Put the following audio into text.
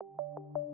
you